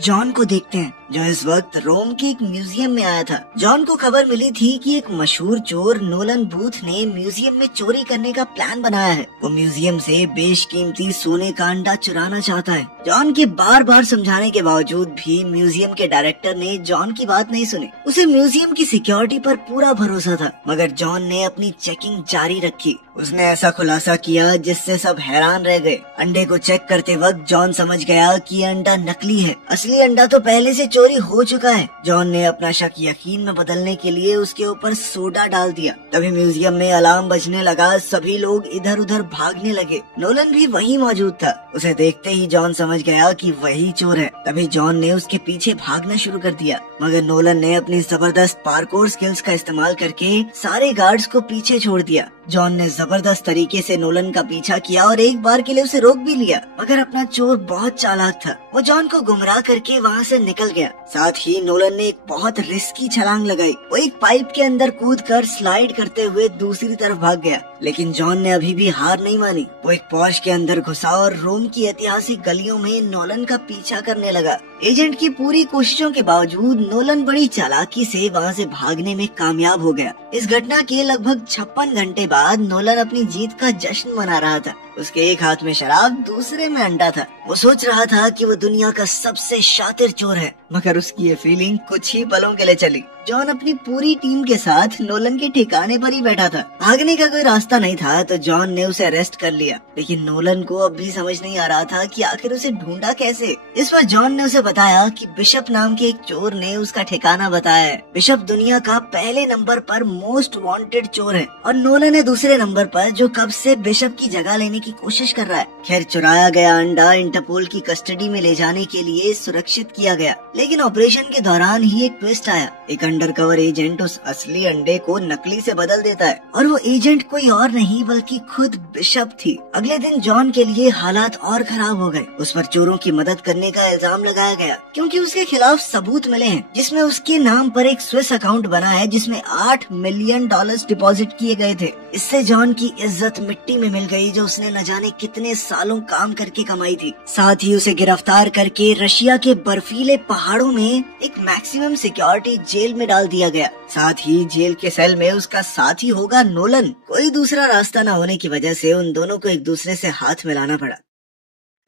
John को देखते हैं जो इस वक्त रोम के एक म्यूजियम में आया था। जॉन को खबर मिली थी कि एक मशहूर चोर नोलन बूथ ने म्यूजियम में चोरी करने का प्लान बनाया है। वो म्यूजियम से बेशकीमती सोने का अंडा चुराना चाहता है। जॉन के बार बार समझाने के बावजूद भी म्यूजियम के डायरेक्टर ने जॉन की बात नहीं सुनी। उसे म्यूजियम की सिक्योरिटी पर पूरा भरोसा था, मगर जॉन ने अपनी चेकिंग जारी रखी। उसने ऐसा खुलासा किया जिससे सब हैरान रह गए। अंडे को चेक करते वक्त जॉन समझ गया कि अंडा नकली है, असली अंडा तो पहले से चोरी हो चुका है। जॉन ने अपना शक यकीन में बदलने के लिए उसके ऊपर सोडा डाल दिया। तभी म्यूजियम में अलार्म बजने लगा, सभी लोग इधर उधर भागने लगे। नोलन भी वहीं मौजूद था। उसे देखते ही जॉन समझ गया कि वही चोर है। तभी जॉन ने उसके पीछे भागना शुरू कर दिया, मगर नोलन ने अपनी जबरदस्त पार्कोर स्किल्स का इस्तेमाल करके सारे गार्ड्स को पीछे छोड़ दिया। जॉन ने जबरदस्त तरीके से नोलन का पीछा किया और एक बार के लिए उसे रोक भी लिया, मगर अपना चोर बहुत चालाक था। वो जॉन को गुमराह करके वहाँ से निकल गया। साथ ही नोलन ने एक बहुत रिस्की छलांग लगाई। वो एक पाइप के अंदर कूदकर स्लाइड करते हुए दूसरी तरफ भाग गया, लेकिन जॉन ने अभी भी हार नहीं मानी। वो एक पॉश के अंदर घुसा और रोम की ऐतिहासिक गलियों में नोलन का पीछा करने लगा। एजेंट की पूरी कोशिशों के बावजूद नोलन बड़ी चालाकी से वहाँ से भागने में कामयाब हो गया। इस घटना के लगभग 56 घंटे बाद नोलन अपनी जीत का जश्न मना रहा था। उसके एक हाथ में शराब, दूसरे में अंडा था। वो सोच रहा था कि वो दुनिया का सबसे शातिर चोर है, मगर उसकी ये फीलिंग कुछ ही पलों के लिए चली। जॉन अपनी पूरी टीम के साथ नोलन के ठिकाने पर ही बैठा था। भागने का कोई रास्ता नहीं था तो जॉन ने उसे अरेस्ट कर लिया, लेकिन नोलन को अब भी समझ नहीं आ रहा था कि आखिर उसे ढूंढा कैसे। इस पर जॉन ने उसे बताया कि बिशप नाम के एक चोर ने उसका ठिकाना बताया है। बिशप दुनिया का पहले नंबर पर मोस्ट वांटेड चोर है और नोलन है दूसरे नंबर पर, जो कब से बिशप की जगह लेने की कोशिश कर रहा है। खैर, चुराया गया अंडा इंटरपोल की कस्टडी में ले जाने के लिए सुरक्षित किया गया, लेकिन ऑपरेशन के दौरान ही एक ट्विस्ट आया। एक अंडरकवर एजेंट उस असली अंडे को नकली से बदल देता है और वो एजेंट कोई और नहीं बल्कि खुद बिशप थी। अगले दिन जॉन के लिए हालात और खराब हो गए। उस पर चोरों की मदद करने का इल्जाम लगाया गया क्योंकि उसके खिलाफ सबूत मिले हैं, जिसमें उसके नाम पर एक स्विस अकाउंट बना है जिसमें $8 मिलियन डिपॉजिट किए गए थे। इससे जॉन की इज्जत मिट्टी में मिल गई, जो उसने न जाने कितने सालों काम करके कमाई थी। साथ ही उसे गिरफ्तार करके रशिया के बर्फीले पहाड़ों में एक मैक्सिमम सिक्योरिटी जेल में डाल दिया गया। साथ ही जेल के सेल में उसका साथी होगा नोलन। कोई दूसरा रास्ता न होने की वजह से उन दोनों को एक दूसरे से हाथ मिलाना पड़ा।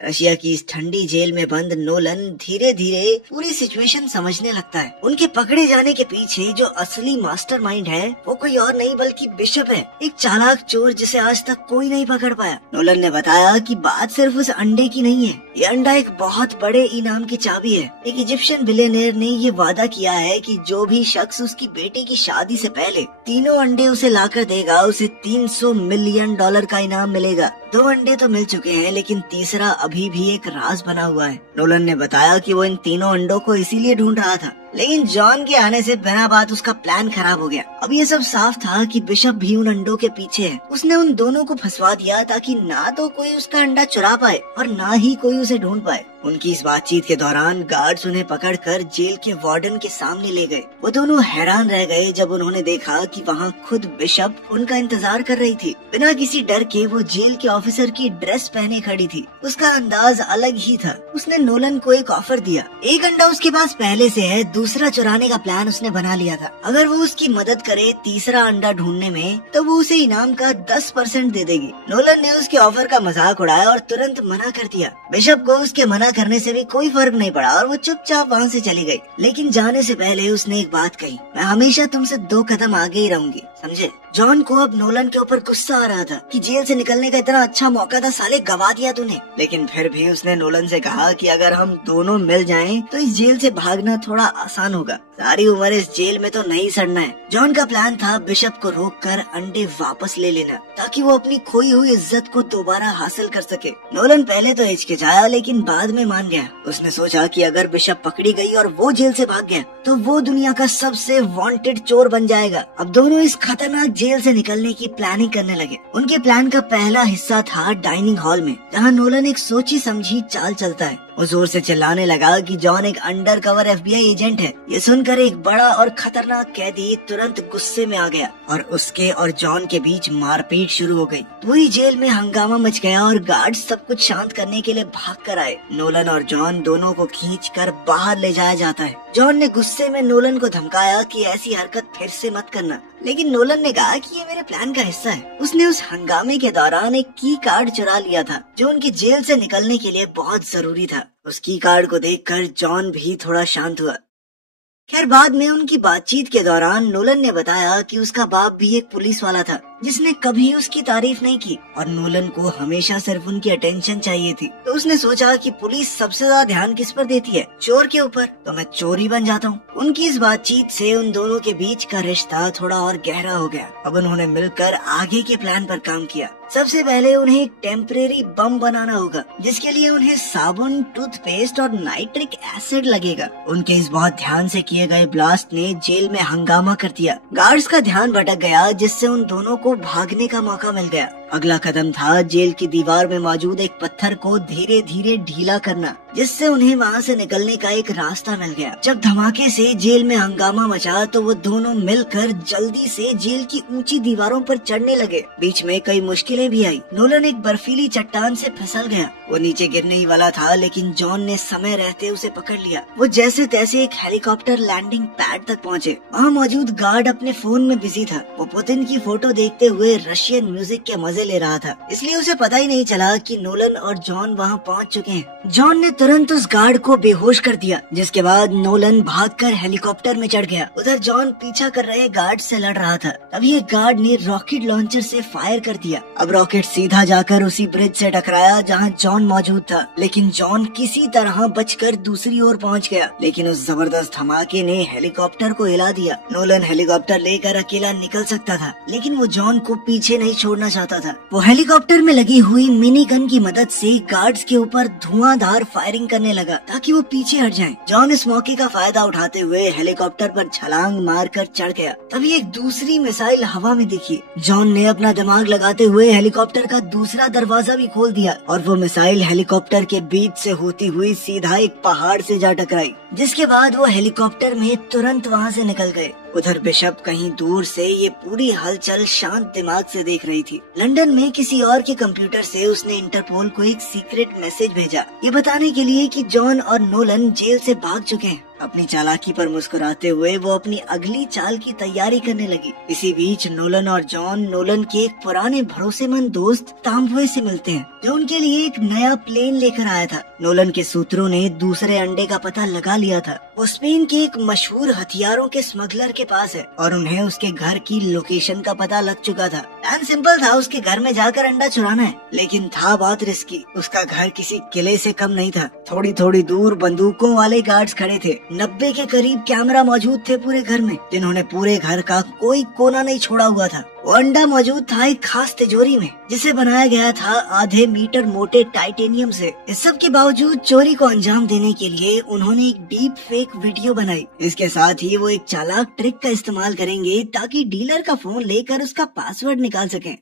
रशिया की इस ठंडी जेल में बंद नोलन धीरे धीरे पूरी सिचुएशन समझने लगता है। उनके पकड़े जाने के पीछे जो असली मास्टरमाइंड है वो कोई और नहीं बल्कि बिशप है, एक चालाक चोर जिसे आज तक कोई नहीं पकड़ पाया। नोलन ने बताया कि बात सिर्फ उस अंडे की नहीं है, ये अंडा एक बहुत बड़े इनाम की चाबी है। एक इजिप्शियन बिलियनियर ने ये वादा किया है कि जो भी शख्स उसकी बेटी की शादी से पहले तीनों अंडे उसे लाकर देगा, उसे $300 मिलियन का इनाम मिलेगा। 2 अंडे तो मिल चुके हैं, लेकिन तीसरा अभी भी एक राज बना हुआ है। नोलन ने बताया कि वो इन तीनों अंडों को इसीलिए ढूंढ रहा था, लेकिन जॉन के आने से बिना बात उसका प्लान खराब हो गया। अब ये सब साफ था कि बिशप भी उन अंडों के पीछे है। उसने उन दोनों को फंसवा दिया ताकि ना तो कोई उसका अंडा चुरा पाए और ना ही कोई उसे ढूंढ पाए। उनकी इस बातचीत के दौरान गार्ड्स उन्हें पकड़कर जेल के वार्डन के सामने ले गए। वो दोनों हैरान रह गए जब उन्होंने देखा कि वहाँ खुद बिशप उनका इंतजार कर रही थी। बिना किसी डर के वो जेल के ऑफिसर की ड्रेस पहने खड़ी थी। उसका अंदाज अलग ही था। उसने नोलन को एक ऑफर दिया। एक अंडा उसके पास पहले से है, दूसरा चुराने का प्लान उसने बना लिया था। अगर वो उसकी मदद करे तीसरा अंडा ढूंढने में तो वो उसे इनाम का 10% दे देगी। नोलन ने उसके ऑफर का मजाक उड़ाया और तुरंत मना कर दिया। बिशप को उसके मना करने से भी कोई फर्क नहीं पड़ा और वो चुपचाप वहाँ से चली गई। लेकिन जाने से पहले उसने एक बात कही, मैं हमेशा तुमसे 2 कदम आगे ही रहूंगी, समझे? जॉन को अब नोलन के ऊपर गुस्सा आ रहा था कि जेल से निकलने का इतना अच्छा मौका था, साले गवा दिया तूने। लेकिन फिर भी उसने नोलन से कहा कि अगर हम दोनों मिल जाएं तो इस जेल से भागना थोड़ा आसान होगा। सारी उम्र इस जेल में तो नहीं सड़ना है। जॉन का प्लान था बिशप को रोककर अंडे वापस ले लेना ताकि वो अपनी खोई हुई इज्जत को दोबारा हासिल कर सके। नोलन पहले तो हिचकिचाया लेकिन बाद में मान गया। उसने सोचा कि अगर बिशप पकड़ी गई और वो जेल से भाग गया तो वो दुनिया का सबसे वांटेड चोर बन जाएगा। अब दोनों इस खतरनाक जेल से निकलने की प्लानिंग करने लगे। उनके प्लान का पहला हिस्सा था डाइनिंग हॉल में, जहाँ नोलन एक सोची समझी चाल चलता है। वो जोर से चिल्लाने लगा कि जॉन एक अंडर कवर FBI एजेंट है। ये सुनकर एक बड़ा और खतरनाक कैदी तुरंत गुस्से में आ गया और उसके और जॉन के बीच मारपीट शुरू हो गई। पूरी जेल में हंगामा मच गया और गार्ड्स सब कुछ शांत करने के लिए भाग कर आए। नोलन और जॉन दोनों को खींचकर बाहर ले जाया जाता है। जॉन ने गुस्से में नोलन को धमकाया कि ऐसी हरकत फिर से मत करना, लेकिन नोलन ने कहा कि ये मेरे प्लान का हिस्सा है। उसने उस हंगामे के दौरान एक की कार्ड चुरा लिया था जो उनकी जेल से निकलने के लिए बहुत जरूरी था। उस की कार्ड को देखकर जॉन भी थोड़ा शांत हुआ। खैर बाद में उनकी बातचीत के दौरान नोलन ने बताया कि उसका बाप भी एक पुलिस वाला था जिसने कभी उसकी तारीफ नहीं की और नोलन को हमेशा सिर्फ उनकी अटेंशन चाहिए थी। तो उसने सोचा कि पुलिस सबसे ज्यादा ध्यान किस पर देती है, चोर के ऊपर, तो मैं चोरी बन जाता हूँ। उनकी इस बातचीत से उन दोनों के बीच का रिश्ता थोड़ा और गहरा हो गया। अब उन्होंने मिलकर आगे के प्लान पर काम किया। सबसे पहले उन्हें एक टेम्परेरी बम बनाना होगा जिसके लिए उन्हें साबुन, टूथपेस्ट और नाइट्रिक एसिड लगेगा। उनके इस बहुत ध्यान से किए गए ब्लास्ट ने जेल में हंगामा कर दिया। गार्ड्स का ध्यान भटक गया जिससे उन दोनों को भागने का मौका मिल गया। अगला कदम था जेल की दीवार में मौजूद एक पत्थर को धीरे धीरे ढीला करना जिससे उन्हें वहाँ से निकलने का एक रास्ता मिल गया। जब धमाके से जेल में हंगामा मचा तो वो दोनों मिलकर जल्दी से जेल की ऊंची दीवारों पर चढ़ने लगे। बीच में कई मुश्किलें भी आई। नोलन एक बर्फीली चट्टान से फिसल गया। वो नीचे गिरने ही वाला था लेकिन जॉन ने समय रहते उसे पकड़ लिया। वो जैसे तैसे एक हेलीकॉप्टर लैंडिंग पैड तक पहुँचे। वहाँ मौजूद गार्ड अपने फोन में बिजी था। वो पुतिन की फोटो देखते हुए रशियन म्यूजिक के मजे ले रहा था, इसलिए उसे पता ही नहीं चला कि नोलन और जॉन वहाँ पहुँच चुके हैं। जॉन ने तुरंत उस गार्ड को बेहोश कर दिया जिसके बाद नोलन भागकर हेलीकॉप्टर में चढ़ गया। उधर जॉन पीछा कर रहे गार्ड से लड़ रहा था। तभी एक गार्ड ने रॉकेट लॉन्चर से फायर कर दिया। अब रॉकेट सीधा जाकर उसी ब्रिज से टकराया जहाँ जॉन मौजूद था, लेकिन जॉन किसी तरह बचकर दूसरी ओर पहुँच गया। लेकिन उस जबरदस्त धमाके ने हेलीकॉप्टर को हिला दिया। नोलन हेलीकॉप्टर लेकर अकेला निकल सकता था लेकिन वो जॉन को पीछे नहीं छोड़ना चाहता था। वो हेलीकॉप्टर में लगी हुई मिनी गन की मदद से गार्ड्स के ऊपर धुआंधार फायरिंग करने लगा ताकि वो पीछे हट जाएं। जॉन इस मौके का फायदा उठाते हुए हेलीकॉप्टर पर छलांग मारकर चढ़ गया। तभी एक दूसरी मिसाइल हवा में दिखी। जॉन ने अपना दिमाग लगाते हुए हेलीकॉप्टर का दूसरा दरवाजा भी खोल दिया और वो मिसाइल हेलीकॉप्टर के बीच से होती हुई सीधा एक पहाड़ से जा टकराई, जिसके बाद वो हेलीकॉप्टर में तुरंत वहाँ से निकल गए। उधर बिशप कहीं दूर से ये पूरी हलचल शांत दिमाग से देख रही थी। लंदन में किसी और के कंप्यूटर से उसने इंटरपोल को एक सीक्रेट मैसेज भेजा, ये बताने के लिए कि जॉन और नोलन जेल से भाग चुके हैं। अपनी चालाकी पर मुस्कुराते हुए वो अपनी अगली चाल की तैयारी करने लगी। इसी बीच नोलन और जॉन नोलन के एक पुराने भरोसेमंद दोस्त ताम्बुए से मिलते हैं जो उनके लिए एक नया प्लेन लेकर आया था। नोलन के सूत्रों ने दूसरे अंडे का पता लगा लिया था। वो स्पेन के एक मशहूर हथियारों के स्मगलर के पास है और उन्हें उसके घर की लोकेशन का पता लग चुका था। प्लान सिंपल था, उसके घर में जाकर अंडा चुराना है, लेकिन था बहुत रिस्की। उसका घर किसी किले से कम नहीं था। थोड़ी थोड़ी दूर बंदूकों वाले गार्ड्स खड़े थे। 90 के करीब कैमरा मौजूद थे पूरे घर में, जिन्होंने पूरे घर का कोई कोना नहीं छोड़ा हुआ था। वो अंडा मौजूद था एक खास तिजोरी में जिसे बनाया गया था आधे मीटर मोटे टाइटेनियम से। इस सब के बावजूद चोरी को अंजाम देने के लिए उन्होंने एक डीप फेक वीडियो बनाई। इसके साथ ही वो एक चालाक ट्रिक का इस्तेमाल करेंगे ताकि डीलर का फोन लेकर उसका पासवर्ड निकाल सकें।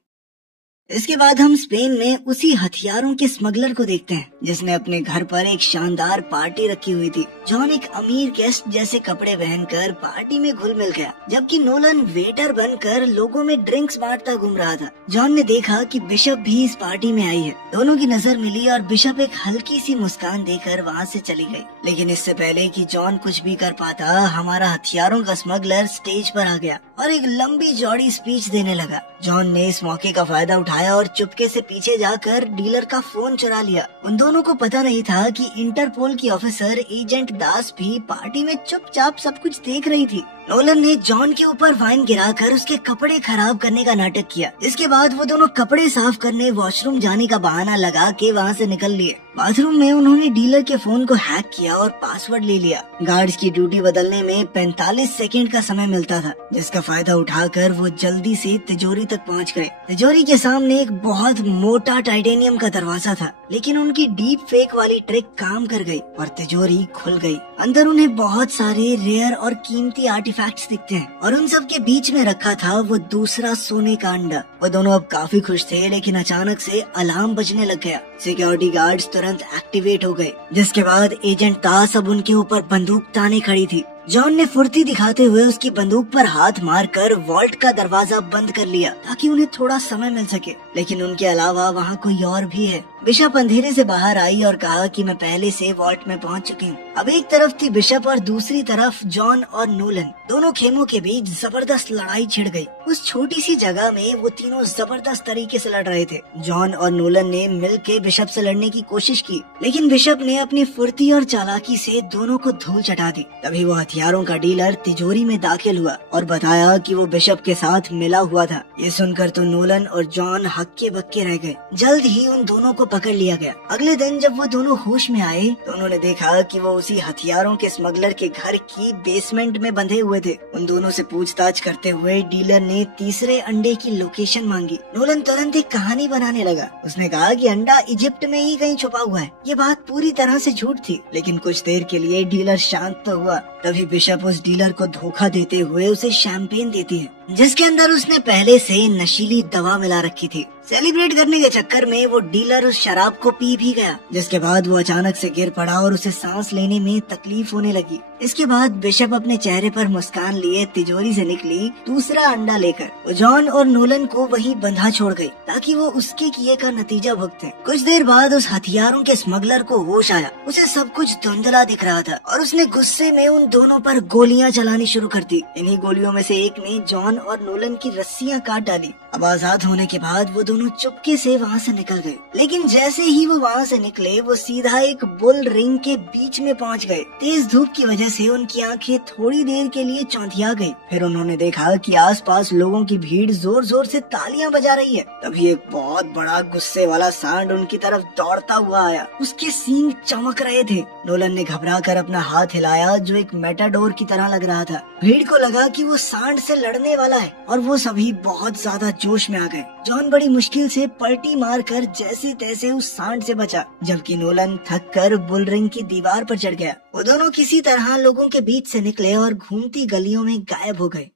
इसके बाद हम स्पेन में उसी हथियारों के स्मगलर को देखते हैं जिसने अपने घर पर एक शानदार पार्टी रखी हुई थी। जॉन एक अमीर गेस्ट जैसे कपड़े पहनकर पार्टी में घुल मिल गया, जबकि नोलन वेटर बनकर लोगों में ड्रिंक्स बांटता घूम रहा था। जॉन ने देखा कि बिशप भी इस पार्टी में आई है। दोनों की नजर मिली और बिशप एक हल्की सी मुस्कान देकर वहाँ से चली गई। लेकिन इससे पहले कि जॉन कुछ भी कर पाता, हमारा हथियारों का स्मगलर स्टेज पर आ गया और एक लंबी चौड़ी स्पीच देने लगा। जॉन ने इस मौके का फायदा उठाया और चुपके से पीछे जाकर डीलर का फोन चुरा लिया। उन दोनों को पता नहीं था कि इंटरपोल की ऑफिसर एजेंट दास भी पार्टी में चुपचाप सब कुछ देख रही थी। नोलन ने जॉन के ऊपर वाइन गिराकर उसके कपड़े खराब करने का नाटक किया। इसके बाद वो दोनों कपड़े साफ करने वॉशरूम जाने का बहाना लगा के वहाँ से निकल लिए। बाथरूम में उन्होंने डीलर के फोन को हैक किया और पासवर्ड ले लिया। गार्ड्स की ड्यूटी बदलने में 45 सेकंड का समय मिलता था, जिसका फायदा उठाकर वो जल्दी से तिजोरी तक पहुँच गए। तिजोरी के सामने एक बहुत मोटा टाइटेनियम का दरवाजा था, लेकिन उनकी डीप फेक वाली ट्रिक काम कर गई और तिजोरी खुल गई। अंदर उन्हें बहुत सारे रेयर और कीमती आर्टिफैक्ट आर्टिफैक्ट्स दिखते हैं और उन सब के बीच में रखा था वो दूसरा सोने का अंडा। वो दोनों अब काफी खुश थे, लेकिन अचानक से अलार्म बजने लग गया। सिक्योरिटी गार्ड्स तुरंत एक्टिवेट हो गए, जिसके बाद एजेंट तास अब उनके ऊपर बंदूक ताने खड़ी थी। जॉन ने फुर्ती दिखाते हुए उसकी बंदूक पर हाथ मारकर वॉल्ट का दरवाजा बंद कर लिया ताकि उन्हें थोड़ा समय मिल सके, लेकिन उनके अलावा वहाँ कोई और भी है। बिशप अंधेरे से बाहर आई और कहा कि मैं पहले से वॉल्ट में पहुँच चुकी हूँ। अब एक तरफ थी बिशप और दूसरी तरफ जॉन और नोलन। दोनों खेमों के बीच जबरदस्त लड़ाई छिड़ गई। उस छोटी सी जगह में वो तीनों जबरदस्त तरीके से लड़ रहे थे। जॉन और नोलन ने मिलके बिशप से लड़ने की कोशिश की, लेकिन बिशप ने अपनी फुर्ती और चालाकी से दोनों को धूल चटा दी। तभी वो हथियारों का डीलर तिजोरी में दाखिल हुआ और बताया कि वो बिशप के साथ मिला हुआ था। ये सुनकर तो नोलन और जॉन हक्के बक्के रह गए। जल्द ही उन दोनों को पकड़ लिया गया। अगले दिन जब वो दोनों होश में आए तो उन्होंने देखा कि वो उसी हथियारों के स्मगलर के घर की बेसमेंट में बंधे हुए थे। उन दोनों से पूछताछ करते हुए डीलर ने तीसरे अंडे की लोकेशन मांगी। नोलन तुरंत एक कहानी बनाने लगा। उसने कहा कि अंडा इजिप्ट में ही कहीं छुपा हुआ है। ये बात पूरी तरह से झूठ थी, लेकिन कुछ देर के लिए डीलर शांत तो हुआ। तभी बिशप उस डीलर को धोखा देते हुए उसे शैंपेन देती है, जिसके अंदर उसने पहले से नशीली दवा मिला रखी थी। सेलिब्रेट करने के चक्कर में वो डीलर उस शराब को पी भी गया, जिसके बाद वो अचानक से गिर पड़ा और उसे सांस लेने में तकलीफ होने लगी। इसके बाद बिशप अपने चेहरे पर मुस्कान लिए तिजोरी से निकली दूसरा अंडा लेकर। वो जॉन और नोलन को वहीं बंधा छोड़ गई ताकि वो उसके किए का नतीजा भुगते। कुछ देर बाद उस हथियारों के स्मगलर को होश आया। उसे सब कुछ धुंधला दिख रहा था और उसने गुस्से में उन दोनों पर गोलियां चलानी शुरू कर दी। इन्हीं गोलियों में से एक ने जॉन और नोलन की रस्सियां काट डाली। अब आजाद होने के बाद वो दोनों चुपके से वहाँ से निकल गए, लेकिन जैसे ही वो वहाँ से निकले वो सीधा एक बुल रिंग के बीच में पहुँच गए। तेज धूप की वजह से उनकी आंखें थोड़ी देर के लिए चौंधिया गई। फिर उन्होंने देखा कि आसपास लोगों की भीड़ जोर जोर से तालियां बजा रही है। तभी एक बहुत बड़ा गुस्से वाला सांड उनकी तरफ दौड़ता हुआ आया। उसके सींग चमक रहे थे। नोलन ने घबराकर अपना हाथ हिलाया जो एक मेटाडोर की तरह लग रहा था। भीड़ को लगा कि वो सांड से लड़ने वाला है और वो सभी बहुत ज्यादा जोश में आ गए। जॉन बड़ी मुश्किल से पलटी मारकर जैसे तैसे उस सांड से बचा, जबकि नोलन थक कर बुल रिंग की दीवार पर चढ़ गया। वो दोनों किसी तरह लोगों के बीच से निकले और घूमती गलियों में गायब हो गए।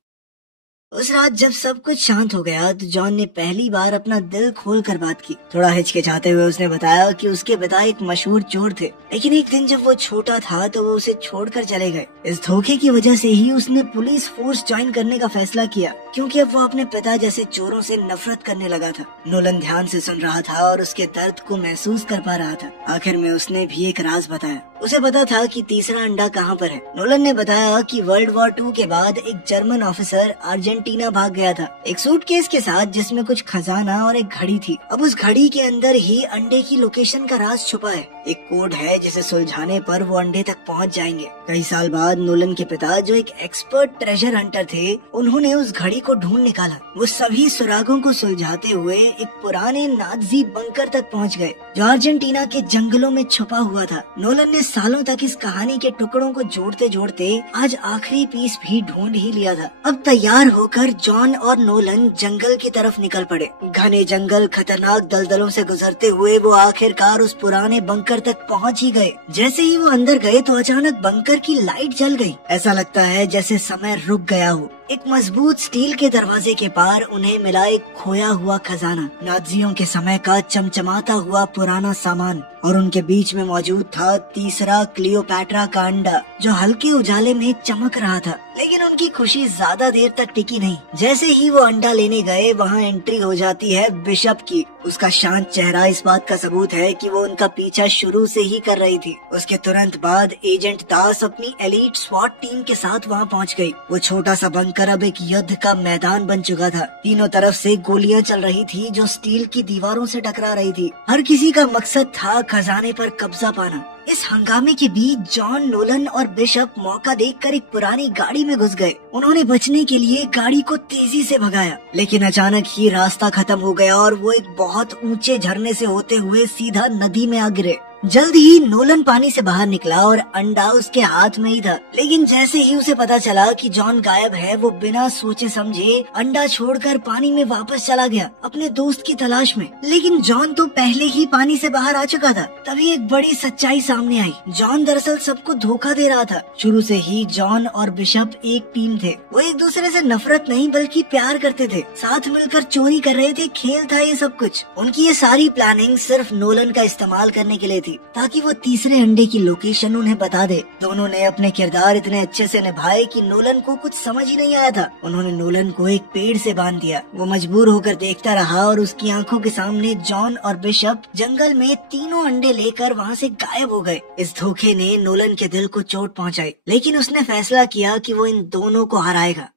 उस रात जब सब कुछ शांत हो गया तो जॉन ने पहली बार अपना दिल खोलकर बात की। थोड़ा हिचकिचाते हुए उसने बताया कि उसके पिता एक मशहूर चोर थे, लेकिन एक दिन जब वो छोटा था तो वो उसे छोड़कर चले गए। इस धोखे की वजह से ही उसने पुलिस फोर्स ज्वाइन करने का फैसला किया, क्योंकि अब वो अपने पिता जैसे चोरों से नफरत करने लगा था। नोलन ध्यान से सुन रहा था और उसके दर्द को महसूस कर पा रहा था। आखिर में उसने भी एक राज बताया। उसे पता था कि तीसरा अंडा कहाँ पर है। नोलन ने बताया कि वर्ल्ड वॉर 2 के बाद एक जर्मन ऑफिसर अर्जेंटीना भाग गया था, एक सूटकेस के साथ जिसमें कुछ खजाना और एक घड़ी थी। अब उस घड़ी के अंदर ही अंडे की लोकेशन का राज छुपा है। एक कोड है जिसे सुलझाने पर वो अंडे तक पहुंच जाएंगे। कई साल बाद नोलन के पिता जो एक एक्सपर्ट ट्रेजर हंटर थे, उन्होंने उस घड़ी को ढूंढ निकाला। वो सभी सुरागों को सुलझाते हुए एक पुराने नाजी बंकर तक पहुंच गए जो अर्जेंटीना के जंगलों में छुपा हुआ था। नोलन ने सालों तक इस कहानी के टुकड़ों को जोड़ते जोड़ते आज आखिरी पीस भी ढूंढ ही लिया था। अब तैयार होकर जॉन और नोलन जंगल की तरफ निकल पड़े। घने जंगल, खतरनाक दलदलों से गुजरते हुए वो आखिरकार उस पुराने बंकर तक पहुंच ही गए। जैसे ही वो अंदर गए तो अचानक बंकर की लाइट जल गई। ऐसा लगता है जैसे समय रुक गया हो। एक मजबूत स्टील के दरवाजे के पार उन्हें मिला एक खोया हुआ खजाना, नाजियों के समय का चमचमाता हुआ पुराना सामान, और उनके बीच में मौजूद था तीसरा क्लियोपैट्रा का अंडा जो हल्के उजाले में चमक रहा था। लेकिन उनकी खुशी ज्यादा देर तक टिकी नहीं। जैसे ही वो अंडा लेने गए वहाँ एंट्री हो जाती है बिशप की। उसका शांत चेहरा इस बात का सबूत है कि वो उनका पीछा शुरू से ही कर रही थी। उसके तुरंत बाद एजेंट दास अपनी एलीट स्वॉट टीम के साथ वहाँ पहुँच गई। वो छोटा सा बंकर अब एक युद्ध का मैदान बन चुका था। तीनों तरफ से गोलियां चल रही थी जो स्टील की दीवारों से टकरा रही थी। हर किसी का मकसद था खजाने पर कब्जा पाना। इस हंगामे के बीच जॉन, नोलन और बिशप मौका देखकर एक पुरानी गाड़ी में घुस गए। उन्होंने बचने के लिए गाड़ी को तेजी से भगाया, लेकिन अचानक ही रास्ता खत्म हो गया और वो एक बहुत ऊंचे झरने से होते हुए सीधा नदी में आ गिरे। जल्द ही नोलन पानी से बाहर निकला और अंडा उसके हाथ में ही था। लेकिन जैसे ही उसे पता चला कि जॉन गायब है, वो बिना सोचे समझे अंडा छोड़कर पानी में वापस चला गया अपने दोस्त की तलाश में। लेकिन जॉन तो पहले ही पानी से बाहर आ चुका था। तभी एक बड़ी सच्चाई सामने आई। जॉन दरअसल सबको धोखा दे रहा था। शुरू से ही जॉन और बिशप एक टीम थे। वो एक दूसरे से नफरत नहीं बल्कि प्यार करते थे, साथ मिलकर चोरी कर रहे थे। खेल था ये सब कुछ। उनकी ये सारी प्लानिंग सिर्फ नोलन का इस्तेमाल करने के लिए थी, ताकि वो तीसरे अंडे की लोकेशन उन्हें बता दे। दोनों ने अपने किरदार इतने अच्छे से निभाए कि नोलन को कुछ समझ ही नहीं आया था। उन्होंने नोलन को एक पेड़ से बांध दिया। वो मजबूर होकर देखता रहा और उसकी आंखों के सामने जॉन और बिशप जंगल में तीनों अंडे लेकर वहाँ से गायब हो गए। इस धोखे ने नोलन के दिल को चोट पहुँचाई, लेकिन उसने फैसला किया कि वो इन दोनों को हराएगा।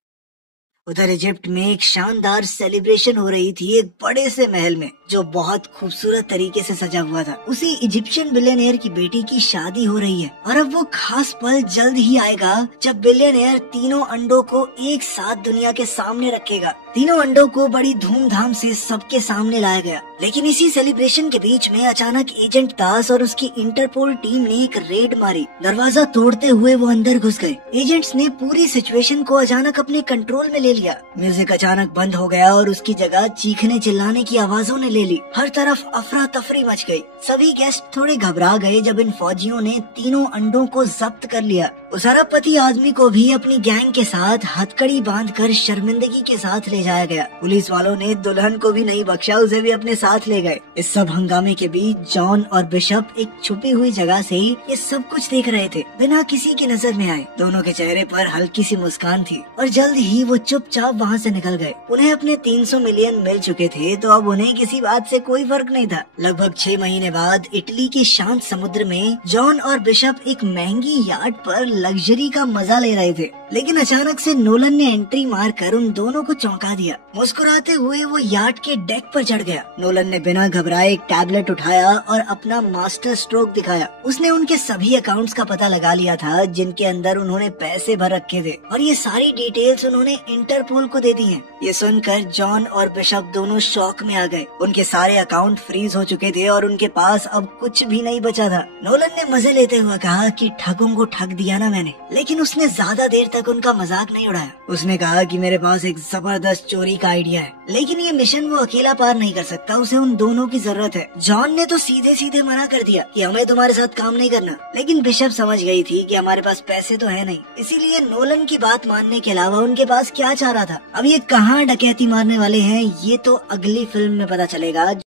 उधर इजिप्ट में एक शानदार सेलिब्रेशन हो रही थी एक बड़े से महल में, जो बहुत खूबसूरत तरीके से सजा हुआ था। उसी इजिप्शियन बिलियनियर की बेटी की शादी हो रही है और अब वो खास पल जल्द ही आएगा जब बिलियनियर तीनों अंडों को एक साथ दुनिया के सामने रखेगा। तीनों अंडों को बड़ी धूमधाम से सबके सामने लाया गया। लेकिन इसी सेलिब्रेशन के बीच में अचानक एजेंट दास और उसकी इंटरपोल टीम ने एक रेड मारी। दरवाजा तोड़ते हुए वो अंदर घुस गए। एजेंट्स ने पूरी सिचुएशन को अचानक अपने कंट्रोल में ले लिया। म्यूजिक अचानक बंद हो गया और उसकी जगह चीखने चिल्लाने की आवाजों ने ले ली। हर तरफ अफरा तफरी मच गई। सभी गेस्ट थोड़े घबरा गए जब इन फौजियों ने तीनों अंडों को जब्त कर लिया। उस अरबपति आदमी को भी अपनी गैंग के साथ हथकड़ी बांधकर शर्मिंदगी के साथ ले जाया गया। पुलिस वालों ने दुल्हन को भी नहीं बख्शा, उसे भी अपने साथ ले गए। इस सब हंगामे के बीच जॉन और बिशप एक छुपी हुई जगह से ये सब कुछ देख रहे थे, बिना किसी की नजर में आए। दोनों के चेहरे पर हल्की सी मुस्कान थी और जल्द ही वो चुपचाप वहाँ से निकल गए। उन्हें अपने 300 मिलियन मिल चुके थे, तो अब उन्हें किसी बात से कोई फर्क नहीं था। लगभग 6 महीने बाद इटली के शांत समुद्र में जॉन और बिशप एक महंगी याट पर लग्जरी का मजा ले रहे थे। लेकिन अचानक से नोलन ने एंट्री मारकर उन दोनों को चौंका दिया। मुस्कुराते हुए वो याट के डेक पर चढ़ गया। नोलन ने बिना घबराए एक टैबलेट उठाया और अपना मास्टर स्ट्रोक दिखाया। उसने उनके सभी अकाउंट्स का पता लगा लिया था जिनके अंदर उन्होंने पैसे भर रखे थे, और ये सारी डिटेल्स उन्होंने इंटरपोल को दे दी हैं। ये सुनकर जॉन और बिशप दोनों शॉक में आ गए। उनके सारे अकाउंट फ्रीज हो चुके थे और उनके पास अब कुछ भी नहीं बचा था। नोलन ने मजे लेते हुए कहा कि ठगों को ठग दिया ना मैंने, लेकिन उसने ज्यादा देर तक उनका मजाक नहीं उड़ाया। उसने कहा कि मेरे पास एक जबरदस्त चोरी का आइडिया है, लेकिन ये मिशन वो अकेला पार नहीं कर सकता, उसे उन दोनों की जरूरत है। जॉन ने तो सीधे सीधे मना कर दिया कि हमें तुम्हारे साथ काम नहीं करना, लेकिन बिशप समझ गई थी कि हमारे पास पैसे तो है नहीं, इसीलिए नोलन की बात मानने के अलावा उनके पास क्या चाह रहा था। अब ये कहाँ डकैती मारने वाले हैं, ये तो अगली फिल्म में पता चलेगा।